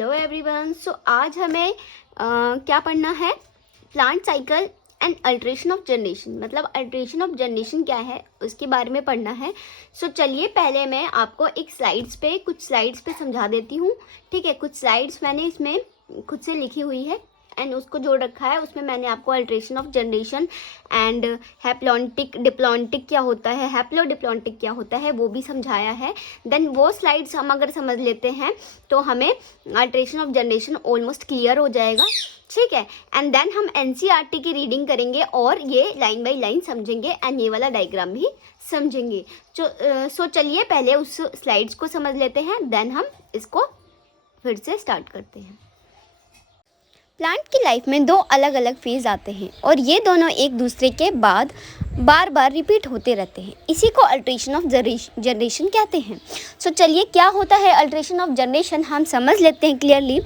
Hello everyone. सो आज हमें क्या पढ़ना है? Plant cycle and alteration of generation, मतलब अल्ट्रेशन ऑफ जनरेशन क्या है उसके बारे में पढ़ना है। सो चलिए पहले मैं आपको कुछ स्लाइड्स पे समझा देती हूँ। ठीक है, कुछ स्लाइड्स मैंने इसमें खुद से लिखी हुई है एंड उसको जोड़ रखा है। उसमें मैंने आपको alteration of generation and haplontic diplontic क्या होता है, हैप्लोडिप्लॉन्टिक क्या होता है वो भी समझाया है। देन वो स्लाइड्स हम अगर समझ लेते हैं तो हमें alteration of generation almost clear हो जाएगा। ठीक है, एंड देन हम एनसीईआरटी की रीडिंग करेंगे और ये लाइन बाय लाइन समझेंगे एंड ये वाला डायग्राम भी समझेंगे। सो चलिए पहले उस स्लाइड्स को समझ लेते हैं, देन हम इसको फिर से स्टार्ट करते हैं। प्लांट की लाइफ में दो अलग अलग फेज़ आते हैं और ये दोनों एक दूसरे के बाद बार बार रिपीट होते रहते हैं। इसी को अल्ट्रेशन ऑफ जनरेशन कहते हैं। सो चलिए क्या होता है अल्ट्रेशन ऑफ जनरेशन हम समझ लेते हैं क्लियरली।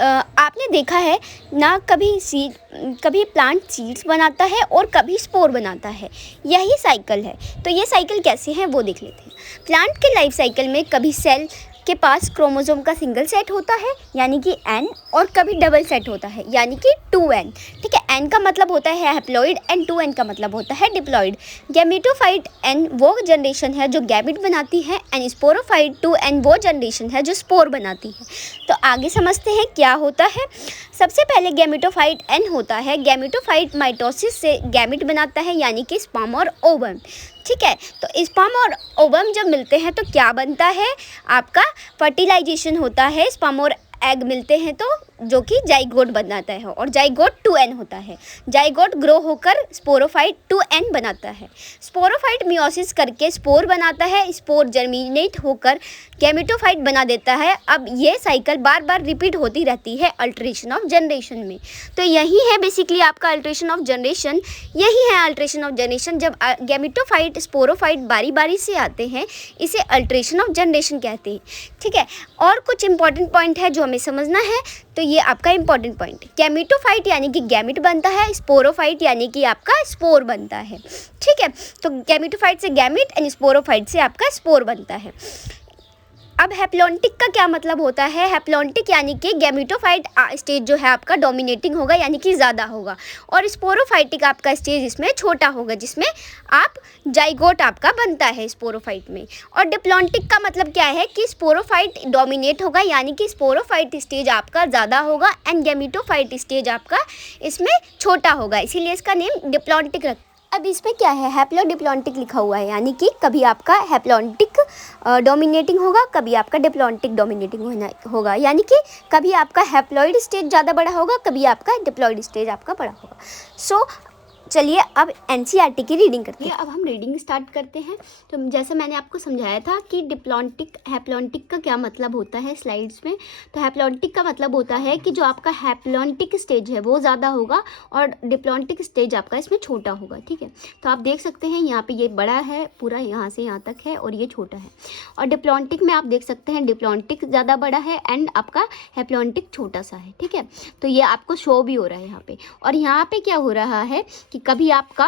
आपने देखा है ना, कभी प्लांट सीड्स बनाता है और कभी स्पोर बनाता है, यही साइकिल है। तो ये साइकिल कैसे है वो देख लेते हैं। प्लांट के लाइफ साइकिल में कभी सेल के पास क्रोमोसोम का सिंगल सेट होता है यानी कि एन, और कभी डबल सेट होता है यानी कि 2n। ठीक है, एन का मतलब होता है हैप्लॉइड एंड 2n का मतलब होता है डिप्लॉइड। गैमेटोफाइट एन वो जनरेशन है जो गैमेट बनाती है एंड स्पोरोफाइट 2n वो जनरेशन है जो स्पोर बनाती है। तो आगे समझते हैं क्या होता है। सबसे पहले गैमेटोफाइट एन होता है। गैमेटोफाइट माइटोसिस से गैमेट बनाता है यानी कि स्पर्म और ओवम। ठीक है, तो स्पर्म और ओवम जब मिलते हैं तो क्या बनता है, आपका फर्टिलाइजेशन होता है। स्पर्म और एग मिलते हैं तो जो कि जाइगोट बनाता है और जाइगोट 2n होता है। जाइगोट ग्रो होकर स्पोरोफाइट 2n बनाता है। स्पोरोफाइट मियोसिस करके स्पोर बनाता है। स्पोर जर्मिनेट होकर गैमेटोफाइट बना देता है। अब ये साइकिल बार बार रिपीट होती रहती है अल्ट्रेशन ऑफ जनरेशन में। तो यही है बेसिकली आपका अल्ट्रेशन ऑफ जनरेशन। यही है अल्ट्रेशन ऑफ जनरेशन। जब गैमेटोफाइट स्पोरोफाइट बारी बारी से आते हैं इसे अल्ट्रेशन ऑफ जनरेशन कहते हैं। ठीक है, और कुछ इंपॉर्टेंट पॉइंट है जो हमें समझना है। तो ये आपका इंपॉर्टेंट पॉइंट, गैमेटोफाइट यानी कि गैमेट बनता है, स्पोरोफाइट यानी कि आपका स्पोर बनता है। ठीक है, तो गैमेटोफाइट से गैमेट एंड स्पोरोफाइट से आपका स्पोर बनता है। अब हैप्लॉन्टिक का क्या मतलब होता है? हैप्लॉन्टिक यानी कि गैमेटोफाइट स्टेज जो है आपका डोमिनेटिंग होगा यानी कि ज़्यादा होगा, और स्पोरोफाइटिक आपका स्टेज इसमें छोटा होगा जिसमें आप जाइगोट आपका बनता है स्पोरोफाइट में। और डिप्लॉन्टिक का मतलब क्या है कि स्पोरोफाइट डोमिनेट होगा यानी कि स्पोरोफाइट स्टेज आपका ज़्यादा होगा एंड गैमेटोफाइट स्टेज आपका इसमें छोटा होगा, इसीलिए इसका नेम डिप्लॉन्टिक रखा। अब इसमें क्या है, हैप्लोडिप्लॉन्टिक लिखा हुआ है यानी कि कभी आपका हैप्लॉन्टिक डोमिनेटिंग होगा, कभी आपका डिप्लॉन्टिक डोमिनेटिंग होगा, यानी कि कभी आपका हैप्लॉइड स्टेज ज़्यादा बड़ा होगा, कभी आपका डिप्लॉइड स्टेज आपका बड़ा होगा। सो चलिए अब एनसीईआरटी की रीडिंग करते हैं। अब हम रीडिंग स्टार्ट करते हैं। तो जैसे मैंने आपको समझाया था कि हैप्लॉन्टिक का क्या मतलब होता है स्लाइड्स में। तो हैप्लॉन्टिक का मतलब होता है कि जो आपका हैप्लॉन्टिक स्टेज है वो ज़्यादा होगा और डिप्लॉन्टिक स्टेज आपका इसमें छोटा होगा। ठीक है, तो आप देख सकते हैं यहाँ पे ये बड़ा है पूरा, यहाँ से यहाँ तक है, और ये छोटा है। और डिप्लॉन्टिक में आप देख सकते हैं डिप्लॉन्टिक ज़्यादा बड़ा है एंड आपका हैप्लॉन्टिक छोटा सा है। ठीक है, तो ये आपको शो भी हो रहा है यहाँ पे। और यहाँ पे क्या हो रहा है कि कभी आपका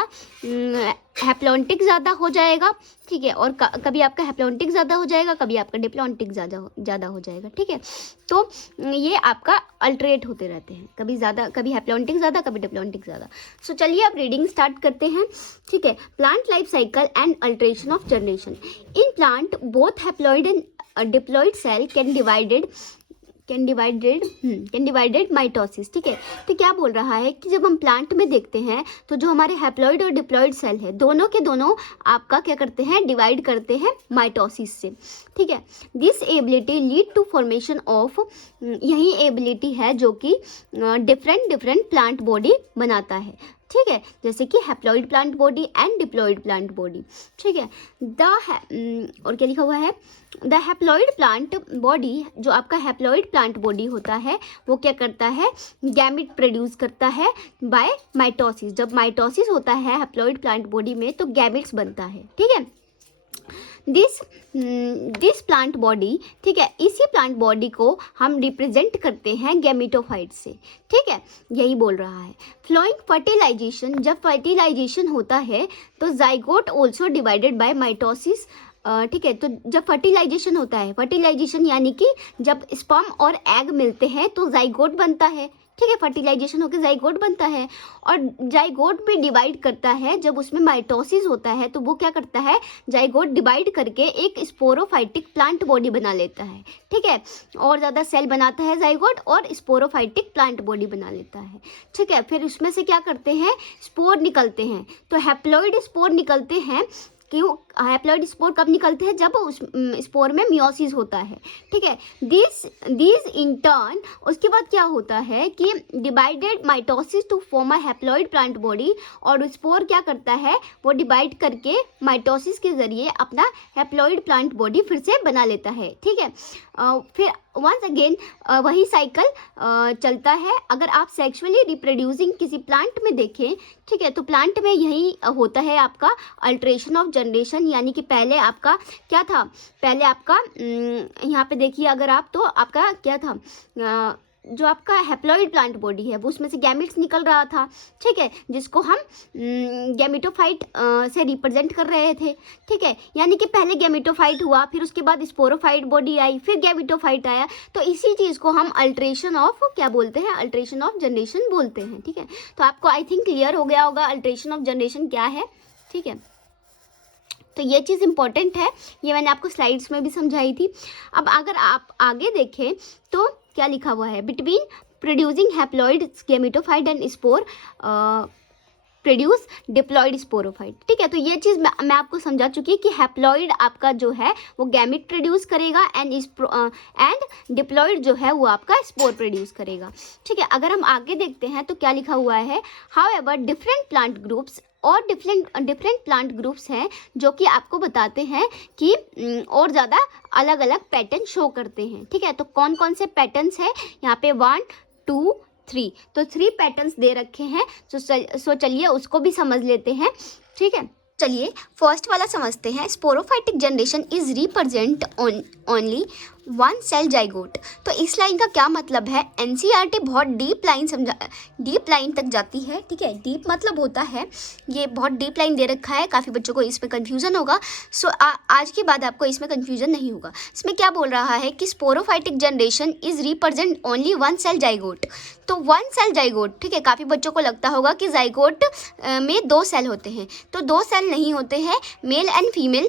हैप्लॉन्टिक ज़्यादा हो जाएगा, ठीक है, और कभी आपका हैप्लॉन्टिक ज़्यादा हो जाएगा, कभी आपका डिप्लॉन्टिक ज़्यादा हो जाएगा। ठीक है, तो ये आपका अल्टरेट होते रहते हैं, कभी ज़्यादा, कभी हैप्लॉन्टिक ज़्यादा, कभी डिप्लॉन्टिक ज़्यादा। सो चलिए अब रीडिंग स्टार्ट करते हैं। ठीक है, plant life cycle and alteration of generation. In plant both haploid and diploid cell can divided mitosis. ठीक है, तो क्या बोल रहा है कि जब हम प्लांट में देखते हैं तो जो हमारे हैप्लॉइड और डिप्लॉइड सेल है दोनों के दोनों आपका क्या करते हैं, डिवाइड करते हैं माइटोसिस से। ठीक है, this ability lead to formation of, यही एबिलिटी है जो कि डिफरेंट प्लांट बॉडी बनाता है। ठीक है, जैसे कि haploid plant body and diploid plant body. ठीक है, और क्या लिखा हुआ है, द हैप्लॉइड प्लांट बॉडी, जो आपका हैप्लॉइड प्लांट बॉडी होता है वो क्या करता है, गैमेट प्रोड्यूस करता है बाय माइटोसिस। जब माइटोसिस होता है हैप्लॉइड प्लांट बॉडी में तो गैमेट्स बनता है। ठीक है, दिस प्लांट बॉडी, ठीक है, इसी प्लांट बॉडी को हम रिप्रेजेंट करते हैं गैमेटोफाइट से। ठीक है, यही बोल रहा है। फ्लोइंग फर्टिलाइजेशन, जब फर्टिलाइजेशन होता है तो zygote also divided by mitosis ठीक है, तो जब फर्टिलाइजेशन होता है, फर्टिलाइजेशन यानी कि जब स्पर्म और एग मिलते हैं तो जाइगोट बनता है। ठीक है, फर्टिलाइजेशन होकर जाइगोट बनता है और जाइगोट भी डिवाइड करता है। जब उसमें माइटोसिस होता है तो वो क्या करता है, जाइगोट डिवाइड करके एक स्पोरोफाइटिक प्लांट बॉडी बना लेता है। ठीक है, और ज़्यादा सेल बनाता है जाइगोट और स्पोरोफाइटिक प्लांट बॉडी बना लेता है। ठीक है, फिर उसमें से क्या करते हैं, स्पोर निकलते हैं। तो हैप्लॉइड स्पोर निकलते हैं। क्यों हैप्लॉइड स्पोर कब निकलते हैं, जब उस स्पोर में मियोसिस होता है। ठीक है, दिस इन टर्न उसके बाद क्या होता है कि divided mitosis to form a haploid plant body, और स्पोर क्या करता है, वो डिवाइड करके माइटोसिस के जरिए अपना हैप्लॉइड प्लांट बॉडी फिर से बना लेता है। ठीक है, फिर वंस अगेन वही साइकिल चलता है। अगर आप सेक्सुअली रिप्रोड्यूसिंग किसी प्लांट में देखें, ठीक है, तो प्लांट में यही होता है आपका अल्ट्रेशन ऑफ जनरेशन, यानी कि पहले आपका क्या था, पहले आपका यहाँ पे देखिए अगर आप, तो आपका क्या था, जो आपका हैप्लॉइड प्लांट बॉडी है वो उसमें से गैमेट्स निकल रहा था। ठीक है, जिसको हम गैमेटोफाइट से रिप्रेजेंट कर रहे थे। ठीक है, यानी कि पहले गैमेटोफाइट हुआ, फिर उसके बाद स्पोरोफाइट बॉडी आई, फिर गैमेटोफाइट आया। तो इसी चीज़ को हम अल्ट्रेशन ऑफ क्या बोलते हैं, अल्ट्रेशन ऑफ जनरेशन बोलते हैं। ठीक है, तो आपको आई थिंक क्लियर हो गया होगा अल्ट्रेशन ऑफ जनरेशन क्या है। ठीक है, तो ये चीज़ इंपॉर्टेंट है, ये मैंने आपको स्लाइड्स में भी समझाई थी। अब अगर आप आगे देखें तो क्या लिखा हुआ है, between producing haploid gametophyte and spore produce diploid sporophyte. ठीक है, तो ये चीज़ मैं आपको समझा चुकी है कि हैप्लॉइड आपका जो है वो गैमेट प्रोड्यूस करेगा एंड डिप्लॉइड जो है वो आपका स्पोर प्रोड्यूस करेगा। ठीक है, अगर हम आगे देखते हैं तो क्या लिखा हुआ है, how ever different plant groups, और डिफरेंट प्लांट ग्रुप्स हैं जो कि आपको बताते हैं कि और ज़्यादा अलग अलग पैटर्न शो करते हैं। ठीक है, तो कौन कौन से पैटर्न्स हैं यहाँ पे, 1 2 3, तो 3 पैटर्न्स दे रखे हैं। सो चलिए उसको भी समझ लेते हैं। ठीक है, चलिए फर्स्ट वाला समझते हैं। Sporophytic generation is represent only one cell zygote. तो इस लाइन का क्या मतलब है, एनसीईआरटी बहुत डीप लाइन तक जाती है। ठीक है, डीप मतलब होता है, ये बहुत डीप लाइन दे रखा है, काफ़ी बच्चों को इसमें कन्फ्यूज़न होगा। सो आज के बाद आपको इसमें कन्फ्यूज़न नहीं होगा। इसमें क्या बोल रहा है कि sporophytic generation is represent only one cell zygote. तो वन सेल जाइगोट, ठीक है, काफ़ी बच्चों को लगता होगा कि जाइगोट में 2 सेल होते हैं, तो 2 सेल नहीं होते हैं। मेल एंड फीमेल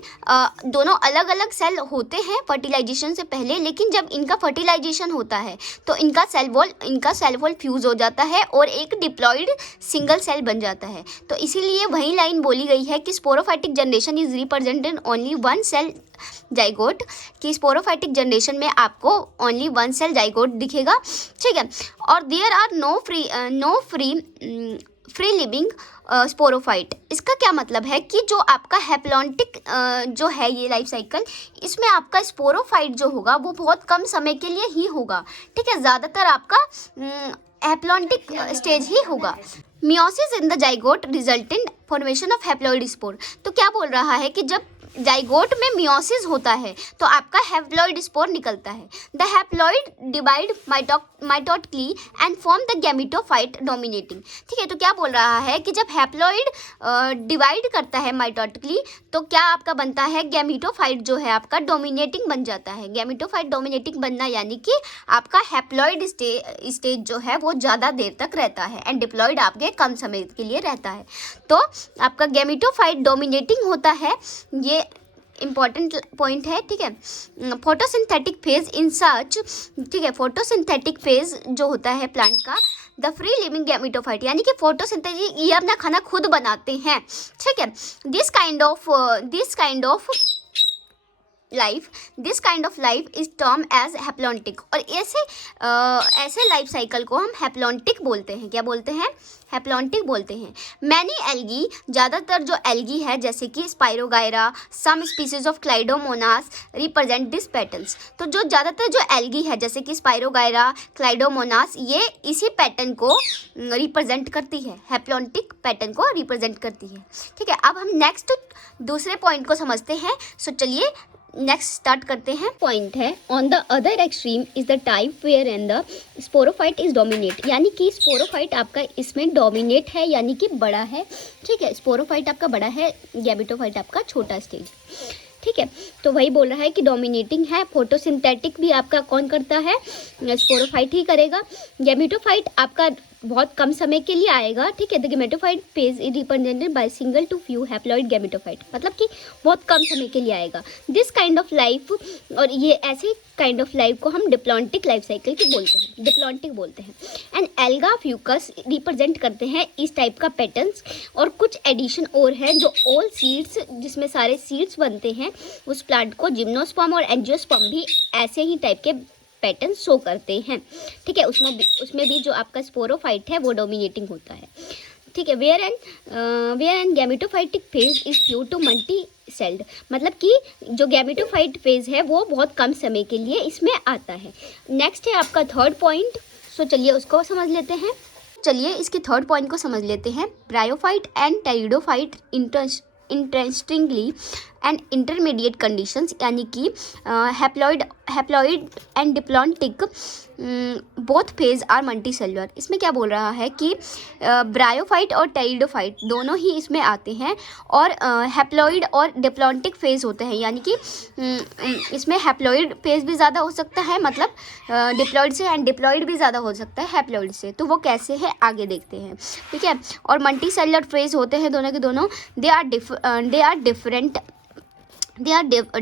दोनों अलग अलग सेल होते हैं फर्टिलाइजेशन से पहले, लेकिन जब इनका फर्टिलाइजेशन होता है तो इनका सेल वॉल फ्यूज हो जाता है और एक डिप्लॉइड सिंगल सेल बन जाता है। तो इसीलिए वही लाइन बोली गई है कि sporophytic generation is represented only one cell zygote, कि स्पोरोफाइटिक जनरेशन में आपको ओनली वन सेल जाइगोट दिखेगा। ठीक है, और there are no free living sporophyte. इसका क्या मतलब है कि जो आपका हैप्लॉन्टिक जो है ये लाइफ साइकिल, इसमें आपका स्पोरोफाइट जो होगा वो बहुत कम समय के लिए ही होगा। ठीक है, ज़्यादातर आपका हैप्लॉन्टिक स्टेज ही होगा। Meiosis in the zygote result in formation of haploid spore. तो क्या बोल रहा है कि जब जाइगोट में मियोसिस होता है तो आपका हैप्लॉइड स्पोर निकलता है। The haploid divide mitotically and form the gametophyte dominating. ठीक है, तो क्या बोल रहा है कि जब हैप्लॉइड डिवाइड करता है माइटोटिकली तो क्या आपका बनता है, गैमेटोफाइट जो है आपका डोमिनेटिंग बन जाता है। गैमेटोफाइट डोमिनेटिंग बनना यानी कि आपका हैप्लॉइड स्टेज जो है वो ज़्यादा देर तक रहता है एंड डिप्लॉइड आपके कम समय के लिए रहता है। तो आपका गैमेटोफाइट डोमिनेटिंग होता है, ये इम्पॉर्टेंट पॉइंट है। ठीक है, फोटोसिंथेटिक फेज इन सच, ठीक है, फोटोसिंथेटिक फेज जो होता है प्लांट का, द फ्री लिविंग गैमेटोफाइट, यानी कि फोटोसिंथेसिस, ये अपना खाना खुद बनाते हैं। ठीक है, this kind of life is term as haplontic. और ऐसे लाइफ साइकिल को हम हैप्लॉन्टिक बोलते हैं। क्या बोलते हैं, हैप्लॉन्टिक बोलते हैं। मैनी एल्गी, ज़्यादातर जो एल्गी है जैसे कि Spirogyra, some species of Chlamydomonas represent this patterns. तो जो ज़्यादातर जो एल्गी है जैसे कि स्पाइरोगायरा, क्लाइडोमोनास, ये इसी पैटर्न को रिप्रेजेंट करती है, हैप्लॉन्टिक पैटर्न को रिप्रेजेंट करती है। ठीक है, अब हम नेक्स्ट दूसरे पॉइंट को समझते हैं। सो चलिए नेक्स्ट स्टार्ट करते हैं। पॉइंट है, on the other extreme is the type where and the sporophyte is dominate, यानी कि स्पोरोफाइट आपका इसमें डोमिनेट है, यानी कि बड़ा है। ठीक है, स्पोरोफाइट आपका बड़ा है, गैमेटोफाइट आपका छोटा स्टेज। ठीक है। तो वही बोल रहा है कि डोमिनेटिंग है। फोटोसिंथेटिक भी आपका कौन करता है, स्पोरोफाइट ही करेगा। गैमेटोफाइट आपका बहुत कम समय के लिए आएगा, ठीक है। The gametophyte phase is represented by single to few haploid gametophyte, मतलब कि बहुत कम समय के लिए आएगा। दिस काइंड ऑफ लाइफ, और ये ऐसे काइंड ऑफ लाइफ को हम डिप्लॉन्टिक लाइफ साइकिल की बोलते हैं, डिप्लॉन्टिक बोलते हैं। एंड एल्गा फ्यूकस रिप्रेजेंट करते हैं इस टाइप का पैटर्न्स। और कुछ एडिशन और है जो ऑल सीड्स, जिसमें सारे सीड्स बनते हैं उस प्लांट को, जिम्नोस्पर्म और एंजियोस्पर्म भी ऐसे ही टाइप के पैटर्न शो करते हैं, ठीक है। उसमें भी जो आपका स्पोरोफाइट है वो डोमिनेटिंग होता है, ठीक है। Where and gametophytic phase is few to multi celled, मतलब कि जो गैमेटोफाइट फेज है वो बहुत कम समय के लिए इसमें आता है। नेक्स्ट है आपका थर्ड पॉइंट, सो चलिए उसको समझ लेते हैं। चलिए इसके थर्ड पॉइंट को समझ लेते हैं। Bryophyte and pteridophyte interestingly and intermediate conditions, यानी कि haploid and diplontic both phase are multicellular. इसमें क्या बोल रहा है कि ब्रायोफाइट और टेरिडोफाइट दोनों ही इसमें आते हैं, और हैप्लॉइड और डिप्लॉन्टिक फेज होते हैं, यानी कि इसमें हैप्लॉइड फेज भी ज़्यादा हो सकता है, मतलब डिप्लॉइड से, एंड डिप्लॉइड भी ज़्यादा हो सकता है हैप्लॉइड से। तो वो कैसे है आगे देखते हैं, ठीक है। और मल्टीसेलुलर फेज होते हैं दोनों के दोनों। They are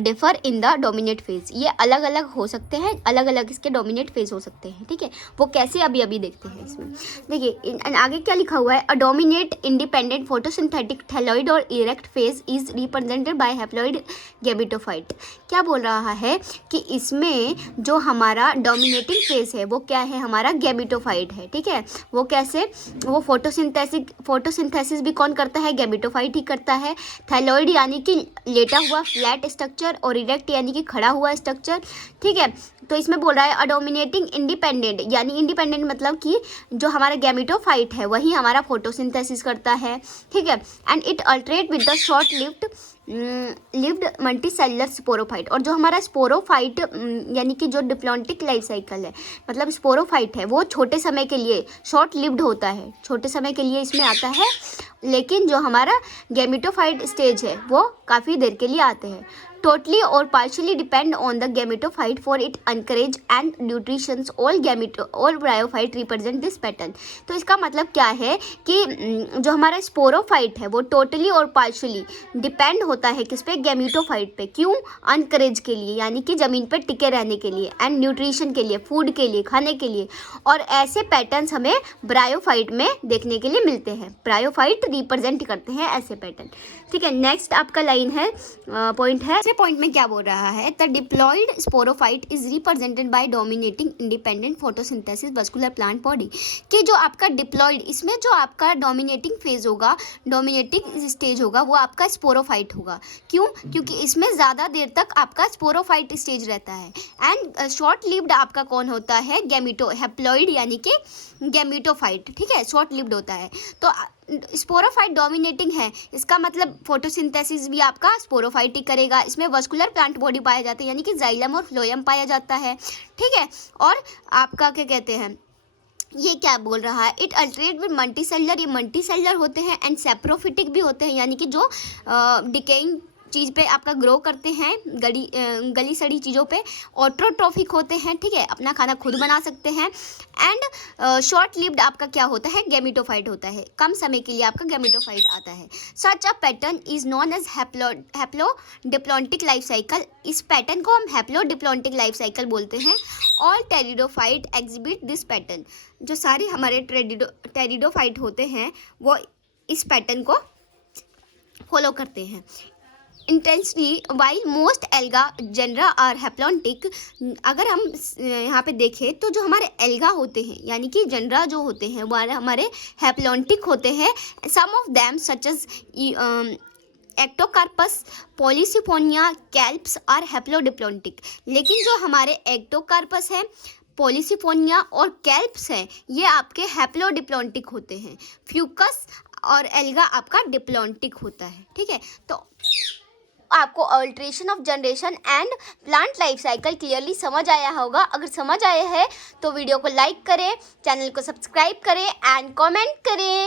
differ in the dominate phase. ये अलग अलग हो सकते हैं, अलग अलग इसके डोमिनेट फेज हो सकते हैं, ठीक है। वो कैसे अभी देखते हैं इसमें। देखिए आगे क्या लिखा हुआ है, अ डोमिनेट इंडिपेंडेंट फोटोसिंथेटिक थैलॉइड और erect phase is represented bye haploid gametophyte. क्या बोल रहा है कि इसमें जो हमारा डोमिनेटिंग फेज है वो क्या है, हमारा गैमेटोफाइट है, ठीक है। वो कैसे, वो फोटोसिंथेसिस भी कौन करता है, गैमेटोफाइट ही करता है। थैलॉइड यानी कि लेटा हुआ फ्लैट स्ट्रक्चर, और इरेक्ट यानी कि खड़ा हुआ स्ट्रक्चर, ठीक है। तो इसमें बोल रहा है अडोमिनेटिंग इंडिपेंडेंट, यानी इंडिपेंडेंट मतलब कि जो हमारा गैमेटोफाइट है वही हमारा फोटोसिंथेसिस करता है, ठीक है। And it alternate with the short lived multicellular sporophyte. और जो हमारा स्पोरोफाइट यानी कि जो डिप्लॉन्टिक लाइफ साइकिल है, मतलब स्पोरोफाइट है, वो छोटे समय के लिए शॉर्ट लिव्ड होता है, छोटे समय के लिए इसमें आता है। लेकिन जो हमारा गैमेटोफाइट स्टेज है वो काफ़ी देर के लिए आते हैं। टोटली और partially depend on the gametophyte for it encourage and nutritions. All bryophyte represent this pattern. तो इसका मतलब क्या है कि जो हमारा स्पोरोफाइट है वो टोटली और पार्शियली डिपेंड होता है किस पे, गैमेटोफाइट पे। क्यों, एनकरेज के लिए, यानी कि ज़मीन पर टिके रहने के लिए, एंड न्यूट्रिशन के लिए, फूड के लिए, खाने के लिए। और ऐसे पैटर्न्स हमें ब्रायोफाइट में देखने के लिए मिलते हैं। ब्रायोफाइट रिप्रेजेंट करते हैं ऐसे पैटर्न, ठीक है। नेक्स्ट आपका लाइन है, पॉइंट है। पॉइंट में क्या बोल रहा है, the diploid sporophyte is represented bye dominating independent photosynthesis vascular plant body. कि जो आपका डिप्लॉइड, इसमें जो आपका डोमिनेटिंग फेज होगा, डोमिनेटिंग स्टेज होगा, वो आपका स्पोरोफाइट होगा। क्यों, क्योंकि इसमें ज़्यादा देर तक आपका स्पोरोफाइट स्टेज रहता है। एंड शॉर्ट लिव्ड आपका कौन होता है, हैप्लॉइड यानी कि गैमेटोफाइट, ठीक है, शॉर्ट लिव्ड होता है। तो स्पोरोफाइट डोमिनेटिंग है, इसका मतलब फोटोसिंथेसिस भी आपका स्पोरोफाइट ही करेगा। इसमें वस्कुलर प्लांट बॉडी पाया जाता है, यानी कि जाइलम और फ्लोएम पाया जाता है, ठीक है। और आपका क्या कहते हैं, ये क्या बोल रहा है, इट अल्टरेट विद मल्टीसेलुलर, ये मल्टीसेलुलर होते हैं। एंड सेप्रोफिटिक भी होते हैं, यानी कि जो डिकेइंग चीज़ पे आपका ग्रो करते हैं, गली सड़ी चीज़ों पे। ऑटोट्रोफिक होते हैं, ठीक है, अपना खाना खुद बना सकते हैं। एंड शॉर्ट लिव्ड आपका क्या होता है, गैमेटोफाइट होता है, कम समय के लिए आपका गैमेटोफाइट आता है। Such a pattern is known as haplodiplontic life cycle. इस पैटर्न को हम हैप्लो डिप्लॉन्टिक लाइफ साइकिल बोलते हैं। All pteridophyte exhibit this pattern. जो सारे हमारे टेरिडोफाइट होते हैं वो इस पैटर्न को फॉलो करते हैं। Intensely while most alga genera are haplontic. अगर हम यहाँ पे देखें तो जो हमारे एल्गा होते हैं, यानी कि जनरा जो होते हैं वो हमारे हैप्लॉन्टिक होते हैं। Some of them such as Ectocarpus, Polysiphonia, kelps are haplodiplontic. लेकिन जो हमारे एक्टोकार्पस है, पॉलीसिफोनिया और कैल्प्स हैं, ये आपके हैप्लोडिप्लॉन्टिक होते हैं। फ्यूकस और एल्गा आपका डिप्लॉन्टिक होता है, ठीक है। तो आपको alteration of generation and plant life cycle clearly समझ आया होगा। अगर समझ आया है तो वीडियो को लाइक करें, चैनल को सब्सक्राइब करें एंड कमेंट करें।